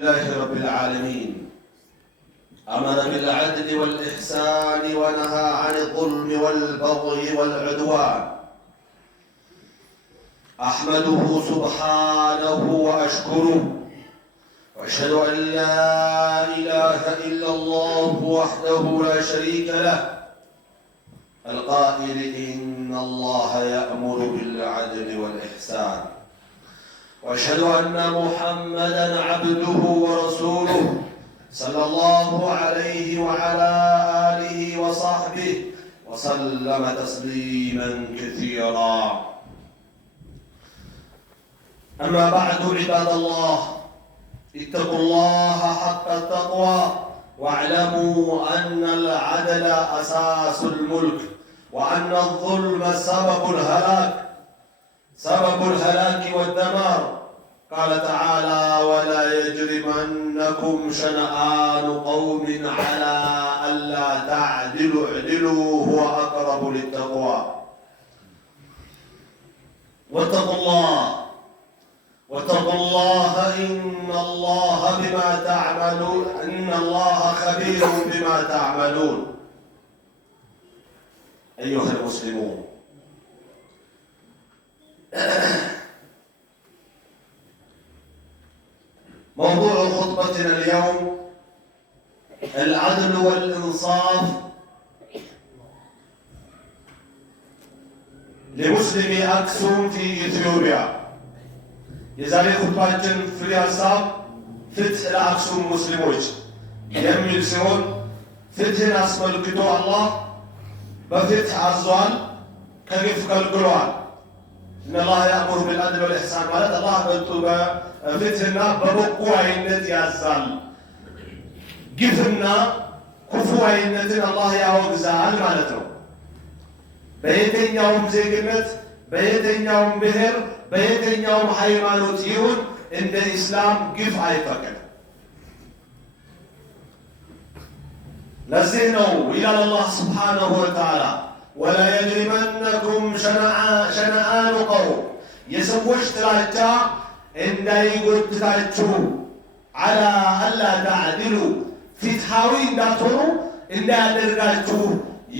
لله رب العالمين أمر بالعدل والإحسان ونهى عن الظلم والبغي والعدوان. أحمده سبحانه وأشكره وأشهد أن لا إله إلا الله وحده لا شريك له القائل إن الله يأمر بالعدل والإحسان. وأشهد أن محمدًا عبده ورسوله صلى الله عليه وعلى آله وصحبه وسلم تسليمًا كثيرًا. أما بعد عباد الله، اتقوا الله حق التقوى واعلموا أن العدل أساس الملك وأن الظلم سبب الهلاك والدمار. قال تعالى: ولا يجرمنكم شنآن قوم على ألا تعدلوا اعدلوا هو أقرب للتقوى. واتقوا الله إن الله خبير بما تعملون. أيها المسلمون، موضوع خطبتنا اليوم العدل والإنصاف لمسلمي أكسوم في إثيوبيا. የዛሬ ኹጥባችን ፍሬ ሀሳብ ፍትህ ለአክሱም ሙስሊሞች የሚል ሲሆን ፍትህን አስመልክቶ አላህ በፍትህ አዟል፣ ከግፍ ከልክሏል። ኢነላህ ያእሙሩ ቢልዐድሊ ወልኢሕሳን ማለት አላህ በፍትህና በበጎ አይነት ያዛል። ግፍና ክፉ አይነትን አላህ ያወግዛል ማለት ነው። በየትኛውም ዜግነት፣ በየትኛውም ብሔር፣ በየትኛውም ሃይማኖት ይሁን እንደ ኢስላም ግፍ አይፈቀድም። ለዚህ ነው ይላል አላህ ሱብሓነሁ ወተዓላ ወላ የጅሪመነኩም ሸነአኑ ቀውም፣ የሰዎች ጥላቻ እንዳይጎትታችሁ፣ ዐላ አላ ተዕዲሉ፣ ፍትሃዊ እንዳትሆኑ እንዳያደርጋችሁ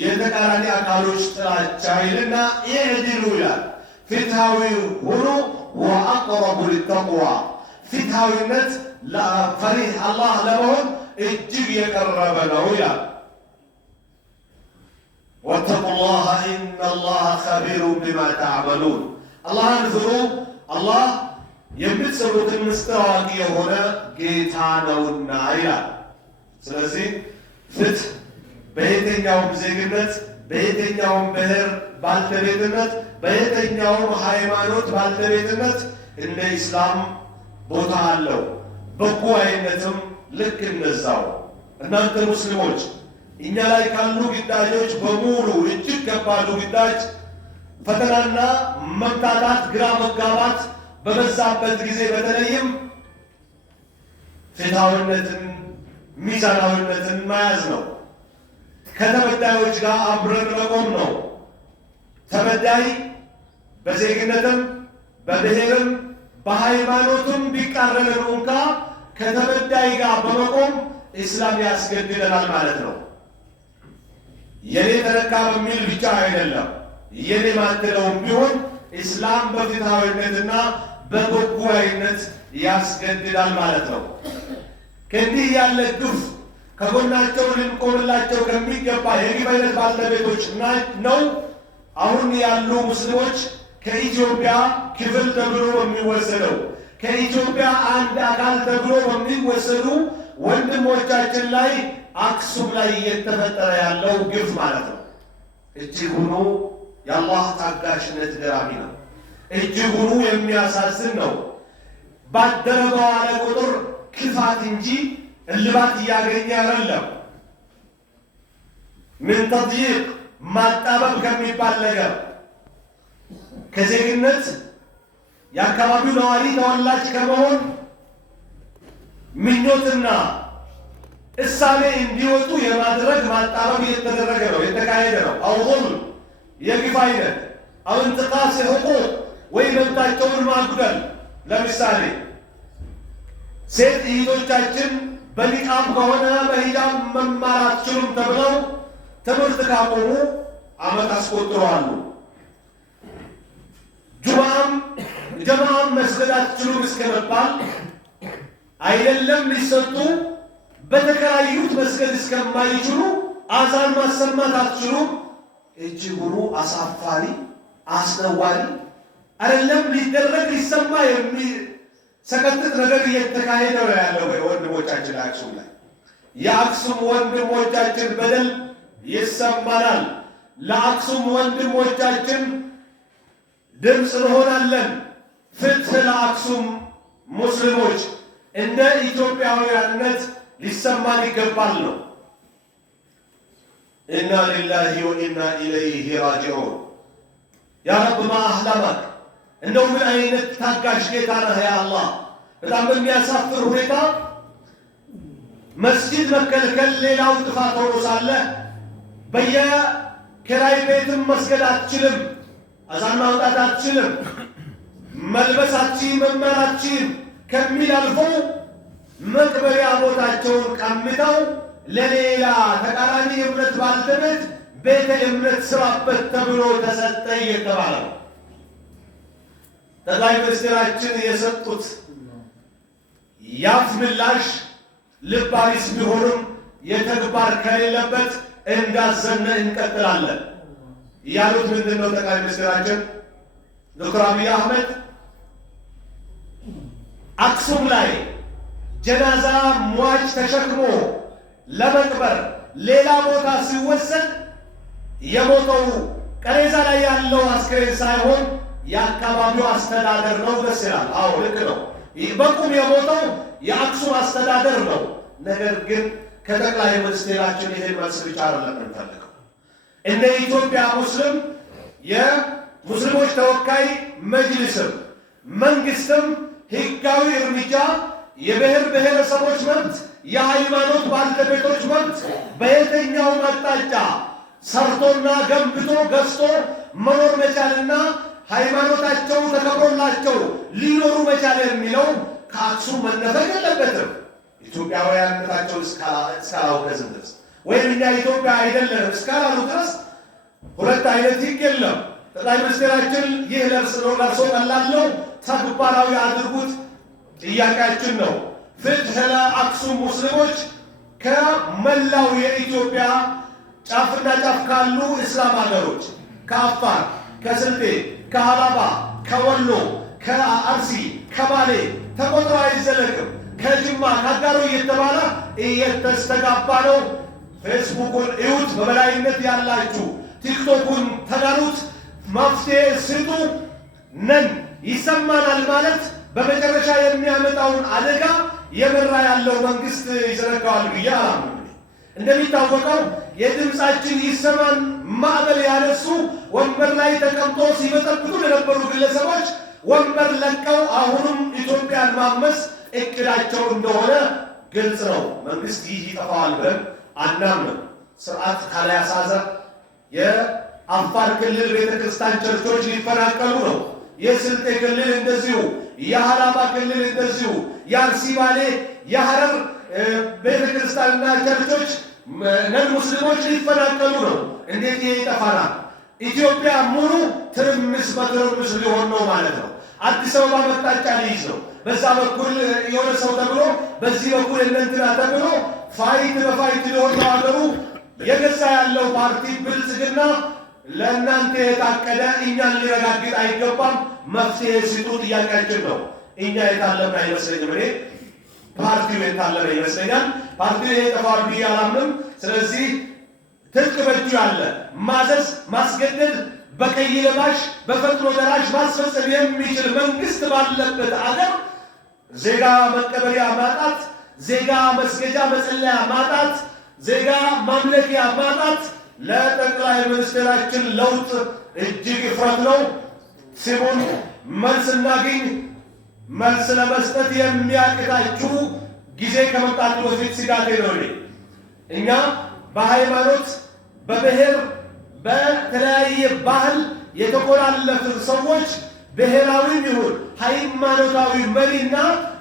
የተቃራኒ አካሎች ጥላቻ ይልና ኢዕዲሉ ይላል። ፍትሃዊ ሁኑ ወአቅረቡ ሊተቅዋ፣ ፍትሃዊነት ለፈሪህ አላህ ለመሆን እጅግ የቀረበ ነው ይላል። ወተቁላህ ኢነላህ ኸቢሩን ቢማ ተዕመሉን፣ አላህን ፍሩ፣ አላህ የምትሰሩትን ምስጢር አዋቂ የሆነ ጌታ ነውና ይላል። ስለዚህ ፍትህ በየትኛውም ዜግነት፣ በየትኛውም ብሔር ባልተቤትነት፣ በየትኛውም ሃይማኖት ባልተቤትነት እንደ ኢስላም ቦታ አለው። በጎ አይነትም ልክ እንደዛው። እናንተ ሙስሊሞች እኛ ላይ ካሉ ግዳጆች በሙሉ እጅግ ከባዱ ግዳጅ ፈተናና መምታታት፣ ግራ መጋባት በበዛበት ጊዜ በተለይም ፍትሃዊነትን፣ ሚዛናዊነትን መያዝ ነው። ከተበዳዮች ጋር አብረን መቆም ነው። ተበዳይ በዜግነትም በብሔርም በሃይማኖትም ቢቃረንን እንኳ ከተበዳይ ጋር በመቆም ኢስላም ያስገድደናል ማለት ነው። የኔ ተነካ በሚል ብቻ አይደለም፣ የኔ ማትለውም ቢሆን ኢስላም በፍትሃዊነትና በበጎነት ያስገድዳል ማለት ነው። ከእንዲህ ያለ ግፍ ከጎናቸው ልንቆምላቸው ከሚገባ የግፍ አይነት ባለቤቶች ነው አሁን ያሉ ሙስሊሞች ከኢትዮጵያ ክፍል ተብሎ በሚወሰደው ከኢትዮጵያ አንድ አካል ተብሎ በሚወሰዱ ወንድሞቻችን ላይ አክሱም ላይ እየተፈጠረ ያለው ግፍ ማለት ነው። እጅጉኑ የአላህ ታጋሽነት ገራሚ ነው። እጅጉኑ የሚያሳዝን ነው። ባደረ በዋለ ቁጥር ክፋት እንጂ እልባት እያገኘ አይደለም። ምን ተጥይቅ ማጣበብ ከሚባል ነገር ከዜግነት የአካባቢው ነዋሪ ተወላጅ ከመሆን ምኞትና እሳቤ እንዲወጡ የማድረግ ማጣበብ እየተደረገ ነው፣ የተካሄደ ነው። አውል የግፍ አይነት አው እንጥቃስ ሕቁቅ ወይ መብታቸውን ማጉደል። ለምሳሌ ሴት እህቶቻችን በኒቃብ ከሆነ በሂጃብ መማር አትችሉም ተብለው ትምህርት ካቆሙ ዓመት አስቆጥረዋል። ጀማዓም መስገድ አትችሉም እስከመባል አይደለም ሊሰጡ በተከራዩት መስገድ እስከማይችሉ አዛን ማሰማት አትችሉም። እጅጉኑ አሳፋሪ አስነዋሪ አይደለም ሊደረግ ሊሰማ የሚሰቀጥጥ ነገር እየተካሄደ ነው ያለው ወንድሞቻችን አክሱም ላይ። የአክሱም ወንድሞቻችን በደል ይሰማናል። ለአክሱም ወንድሞቻችን ድምፅ እንሆናለን። ፍትህ ለአክሱም ሙስሊሞች እንደ ኢትዮጵያውያንነት ሊሰማን ይገባል ነው። ኢና ሊላሂ ወኢና ኢለይሂ ራጂዑን። ያ ረብ ማአህላማክ፣ እንደው ምን አይነት ታጋሽ ጌታ ነህ ያ አላህ። በጣም በሚያሳፍር ሁኔታ መስጂድ መከልከል ሌላው ጥፋት ሆኖ ሳለ በየኪራይ ቤትም መስገድ አትችልም፣ አዛን ማውጣት አትችልም፣ መልበሳችን መመራችን ከሚል አልፎ መቅበሪያ ቦታቸውን ቀምተው ለሌላ ተቃራኒ እምነት ባልተቤት ቤተ እምነት ስራበት ተብሎ ተሰጠ እየተባለ ነው። ጠቅላይ ሚኒስትራችን የሰጡት የአፍ ምላሽ ልብ አቢስ ቢሆንም የተግባር ከሌለበት እንዳዘነ እንቀጥላለን ያሉት ምንድን ነው? ጠቅላይ ሚኒስትራችን ዶክተር አብይ አህመድ አክሱም ላይ ጀናዛ ሟች ተሸክሞ ለመቅበር ሌላ ቦታ ሲወሰድ የሞተው ቀሬዛ ላይ ያለው አስክሬን ሳይሆን የአካባቢው አስተዳደር ነው። ደስ ይላል። አዎ ልክ ነው። በቁም የሞተው የአክሱም አስተዳደር ነው። ነገር ግን ከጠቅላይ ሚኒስትራችን ይሄን መልስ ብቻ አይደለም የምንፈልገው። እንደ ኢትዮጵያ ሙስሊም የሙስሊሞች ተወካይ መጅልስም መንግስትም ህጋዊ እርምጃ የብሔር ብሔረሰቦች መብት፣ የሃይማኖት ባለቤቶች መብት በየትኛው አቅጣጫ ሰርቶና ገንብቶ ገዝቶ መኖር መቻልና ሃይማኖታቸው ተከብሮላቸው ሊኖሩ መቻል የሚለው ከአክሱም መነፈቅ የለበትም። ኢትዮጵያውያንነታቸውን እስካላወገዝን ድረስ ወይም እኛ ኢትዮጵያ አይደለንም እስካላሉ ድረስ ሁለት አይነት ህግ የለም። ጠቅላይ ሚኒስትራችን ይህ ለእርሶ ቀላል ነው፣ ተግባራዊ አድርጉት ጥያቄያችን ነው። ፍትህ ለአክሱም ሙስሊሞች ከመላው የኢትዮጵያ ጫፍና ጫፍ ካሉ እስላም ሀገሮች ከአፋር፣ ከስልጤ፣ ከሀላባ፣ ከወሎ፣ ከአርሲ፣ ከባሌ ተቆጥሮ አይዘለቅም። ከጅማ ከአጋሮ እየተባለ እየተስተጋባ ነው። ፌስቡኩን እዩት፣ በበላይነት ያላችሁ ቲክቶኩን ተጋሩት፣ መፍትሄ ስጡ። ነን ይሰማናል ማለት በመጨረሻ የሚያመጣውን አደጋ የመራ ያለው መንግስት ይዘረጋዋል ብዬ አላምንም። እንደሚታወቀው የድምፃችን ይሰማን ማዕበል ያነሱ ወንበር ላይ ተቀምጦ ሲበጠብጡ የነበሩ ግለሰቦች ወንበር ለቀው አሁንም ኢትዮጵያን ማመስ እቅዳቸው እንደሆነ ግልጽ ነው። መንግስት ይህ ይጠፋዋል ብለን አናምንም። ስርዓት ካልያሳዘ የአፋር ክልል ቤተክርስቲያን ቸርቾች ሊፈናቀሉ ነው። የስልጤ ክልል እንደዚሁ፣ የሀላባ ክልል እንደዚሁ፣ የአርሲ ባሌ፣ የሐረር ቤተክርስቲያንና ቸርቾች ነን ሙስሊሞች ሊፈናቀሉ ነው። እንዴት ይሄ ይጠፋናል? ኢትዮጵያ ሙሉ ትርምስ በትርምስ ሊሆን ነው ማለት ነው። አዲስ አበባ መቅጣጫ ሊይዝ ነው። በዛ በኩል የሆነ ሰው ተብሎ በዚህ በኩል እንትና ተብሎ ፋይት በፋይት ሊሆን ነው ሀገሩ። የገዛ ያለው ፓርቲ ብልጽግና ለእናንተ የታቀደ እኛን ሊረጋግጥ አይገባም። መፍትሄ ሲጡ ጥያቄያችን ነው። እኛ የታለምን አይመስለኝም። እኔ ፓርቲው የታለመ ይመስለኛል። ፓርቲው የጠፋል ብዬ አላምንም። ስለዚህ ትጥቅ በእጁ ያለ ማዘዝ፣ ማስገደድ፣ በቀይ ለባሽ በፈጥኖ ደራሽ ማስፈጸም የሚችል መንግስት ባለበት አገር ዜጋ መቀበሪያ ማጣት፣ ዜጋ መስገጃ መጸለያ ማጣት፣ ዜጋ ማምለኪያ ማጣት ለጠቅላይ ሚኒስትራችን ለውጥ እጅግ እፍረት ነው። ሲሙን መልስ እናገኝ። መልስ ለመስጠት የሚያቅታችሁ ጊዜ ከመምጣቱ በፊት ስጋቴ ነው። እኛ በሃይማኖት በብሔር በተለያየ ባህል የተቆላለፍን ሰዎች ብሔራዊም ይሁን ሃይማኖታዊ መሪና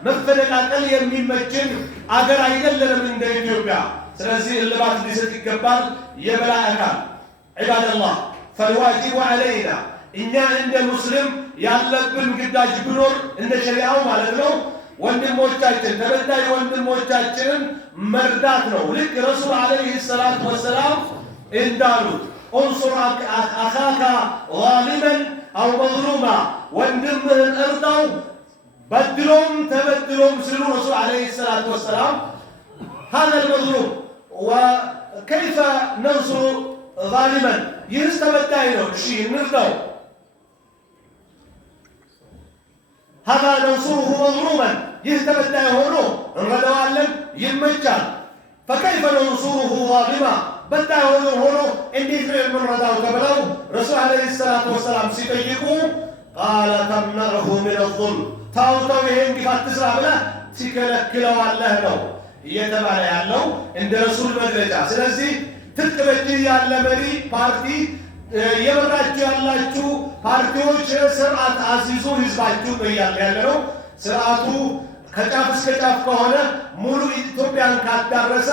መፈነቃቀል የሚመችን አገር አይደለንም እንደ ኢትዮጵያ። ስለዚህ እልባት ሊሰጥ ይገባል የበላይ አካል። ዒባደላህ ፈልዋጂቡ ዐለይና እኛ እንደ ሙስሊም ያለብን ግዳጅ ቢኖር እንደ ሸሪዓው ማለት ነው ወንድሞቻችን ተበዳይ ወንድሞቻችንን መርዳት ነው። ልክ ረሱል ዓለይሂ ሰላቱ ወሰላም እንዳሉት እንሱር አኻካ ዛሊመን አው መዝሉማ ወንድምህን እርዳው በድሎም ተበድሎም ሲሉ ረሱል ዓለይሂ ሰላቱ ወሰላም هذا المظلوم وكيف ننصر ظالما يستبدأ له شيء نرضاه هذا ننصره مظلوما يستبدأ له نرضاه علم يمجال فكيف ننصره ظالما بدأ له إني فعل من رضاه قبله رسول عليه الصلاة والسلام سيطيقوا قال تمنعه من الظلم ታውተው ይሄን ግፋት ትስራ ብለህ ሲከለክለው አለህ ነው እየተባለ ያለው እንደ ረሱል መግለጫ። ስለዚህ ትጥቅ በእጅ ያለ መሪ ፓርቲ የመራችሁ ያላችሁ ፓርቲዎች ስርዓት አስይዙ ህዝባችሁ እያለ ያለ ነው። ስርዓቱ ከጫፍ እስከ ጫፍ ከሆነ ሙሉ ኢትዮጵያን ካዳረሰ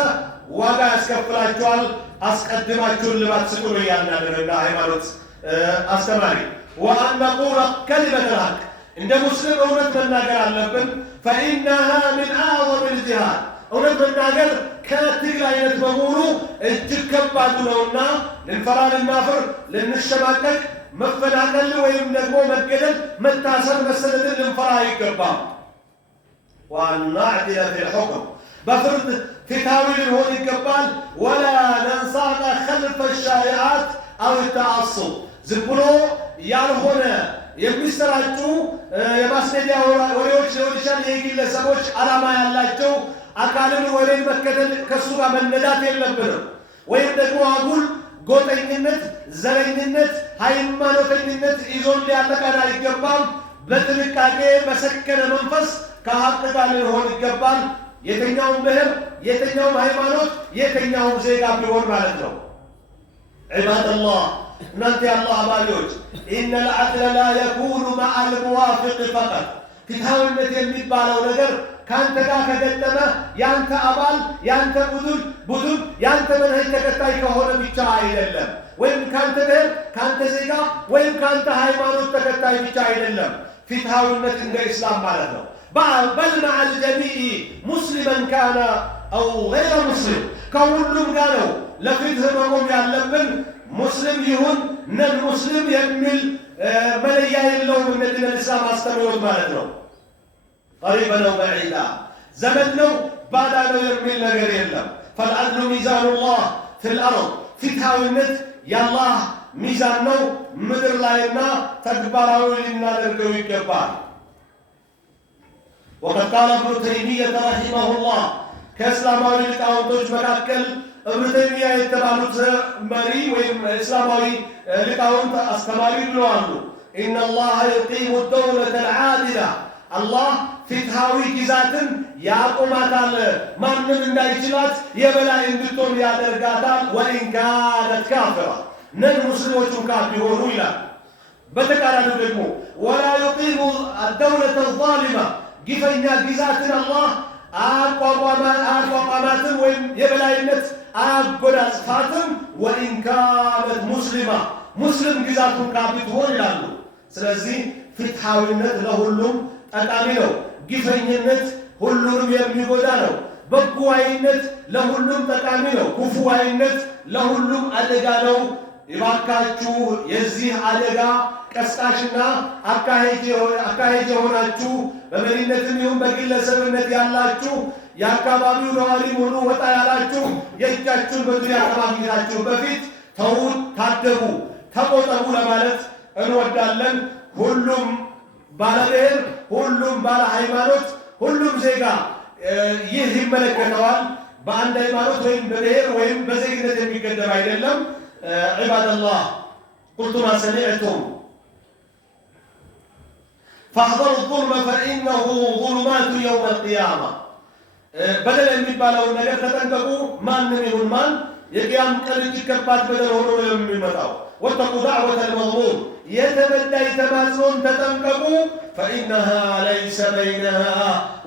ዋጋ ያስከፍላችኋል። አስቀድማችሁ ልባት ስጡ እያልን ያለና ሃይማኖት አስተማሪ ወአን ነቁለ ከሊመተ ልሐቅ እንደ ሙስሊም እውነት መናገር አለብን። ፈኢነሃ ሚን አዕዘም ልጅሃድ እውነት መናገር ከትግል አይነት በሙሉ እጅግ ከባዱ ነውና ልንፈራ፣ ልናፍር፣ ልንሸማቀቅ፣ መፈናቀል ወይም ደግሞ መገደል፣ መታሰር፣ መሰደድን ልንፈራ አይገባም። ወአን ነዕዲለ ፊል ሑክም በፍርድ ፍትሃዊ ልንሆን ይገባል። ወላ ነንሳቀ ኸልፈ ሻኢዓት አው ተዓሱብ ዝም ብሎ ያልሆነ የሚሰራጩ የማስሜዲያ ወሬዎች ሊሆን ይችላል። የግለሰቦች ዓላማ ያላቸው አካልን ወሬን መከተል ከሱ ጋር መነዳት የለብንም። ወይም ደግሞ አጉል ጎጠኝነት፣ ዘረኝነት፣ ሃይማኖተኝነት ይዞን ሊያጠቃን አይገባም። በጥንቃቄ በሰከነ መንፈስ ከሀቅ ጋር ልንሆን ይገባል። የትኛውም ብሔር፣ የትኛውም ሃይማኖት፣ የትኛውም ዜጋ ቢሆን ማለት ነው። ዒባደላህ እናንተ የአላህ አባሪዎች ኢነ ልዓድለ ላ የኩኑ መዐል ሙዋፊቅ ፈቀጥ ፍትሃዊነት የሚባለው ነገር ከአንተ ጋር ከገጠመ ያንተ አባል ያንተ ቡድን ያንተ መንሀጅ ተከታይ ከሆነ ብቻ አይደለም። ወይም ካንተ ብሔር ካንተ ዜጋ ወይም ካንተ ሃይማኖት ተከታይ ብቻ አይደለም። ፍትሃዊነት እንደ ኢስላም ማለት ነው። በል መዐል ጀሚዕ ሙስሊመን ካነ አው ገይረ ሙስሊም ከሁሉም ጋር ነው ለፍትህ መቆም ያለብን። ሙስሊም ይሁን ነን ሙስሊም የሚል መለያ የለውም። እነዚህ ለኢስላም አስተምህሮት ማለት ነው። ቀሪበ ነው በዒዳ ዘመድ ነው ባዳ ነው የሚል ነገር የለም። ፈልዐድሉ ሚዛኑላህ ፊል አርድ ፍትሃዊነት የአላህ ሚዛን ነው ምድር ላይና ተግባራዊ ልናደርገው ይገባል። ወቀድ ቃለ እብኑ ተይሚየተ ረሒመሁላህ ከእስላማዊ ሊቃውንቶች መካከል እብኑ ተይሚያ የተባሉት መሪ ወይም እስላማዊ ሊቃውንት አስተማሪ ብለዋሉ። ኢነላህ ዩቂሙ ደውለተ ልዓዲላ አላህ ፍትሃዊ ግዛትን ያቆማታል፣ ማንም እንዳይችላት የበላይ እንድትሆን ያደርጋታል። ወኢን ካነት ካፊራ ነን ሙስሊሞቹ እንኳን ቢሆኑ ይላል። በተቃራኒው ደግሞ ወላ ዩቂሙ አደውለተ ዛሊማ ግፈኛ ግዛትን አላህ አቋቋማትን ወይም የበላይነት አያጎናጽፋትም። ወኢን ካነት ሙስሊማ ሙስሊም ግዛቱን ብትሆን ይላሉ። ስለዚህ ፍትሃዊነት ለሁሉም ጠቃሚ ነው። ግፈኝነት ሁሉንም የሚጎዳ ነው። በጎዋይነት ለሁሉም ጠቃሚ ነው። ክፉዋይነት ለሁሉም አደጋ ነው። ይባካችሁ የዚህ አደጋ ቀስቃሽና አካሄጅ የሆናችሁ በመሪነትም ይሁን በግለሰብነት ያላችሁ የአካባቢው ነዋሪም ሆኑ ወጣ ያላችሁ የእጃችሁን በዱንያ ከማግኘታችሁ በፊት ተዉት፣ ታደጉ፣ ተቆጠቡ ለማለት እንወዳለን። ሁሉም ባለብሔር፣ ሁሉም ባለ ሃይማኖት፣ ሁሉም ዜጋ ይህ ይመለከተዋል። በአንድ ሃይማኖት ወይም በብሔር ወይም በዜግነት የሚገደብ አይደለም። ዒባደላህ ቁልቱ ማ ሰሚዕቱም ፈሕዘሩ ዙልመ ፈኢነሁ ዙሉማቱ የውመል ቂያማ በደል የሚባለውን ነገር ተጠንቀቁ። ማንም ይሁን ማን የቂያም ቀን እጅግ ከባድ በደል ሆኖ ነው የሚመጣው። ወተቁ ዳዕወተ ልመዝሉም የተበዳይ ተማጽኖን ተጠንቀቁ። ፈኢነሃ ለይሰ በይነሃ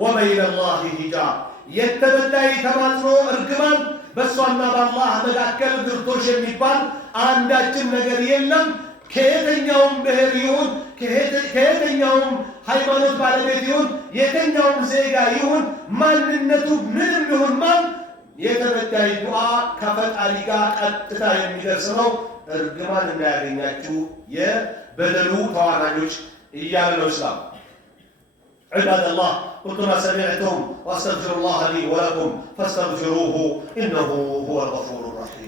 ወበይነ ላሂ ሂጃብ የተበዳይ ተማጽኖ እርግማን በእሷና በአላህ መካከል ግርቶሽ የሚባል አንዳችን ነገር የለም። ከየትኛውም ብሔር ይሁን ከየትኛውም ሃይማኖት ባለቤት ይሁን የትኛውም ዜጋ ይሁን ማንነቱ ምንም ይሁን ማን የተበዳይ ዱዓ ከፈጣሪ ጋር ቀጥታ የሚደርስ ነው። እርግማን እንዳያገኛችሁ የበደሉ ተዋናኞች እያለ ነው እስላም። عباد الله قلت ما سمعتم واستغفر الله لي ولكم فاستغفروه انه هو الغفور الرحيم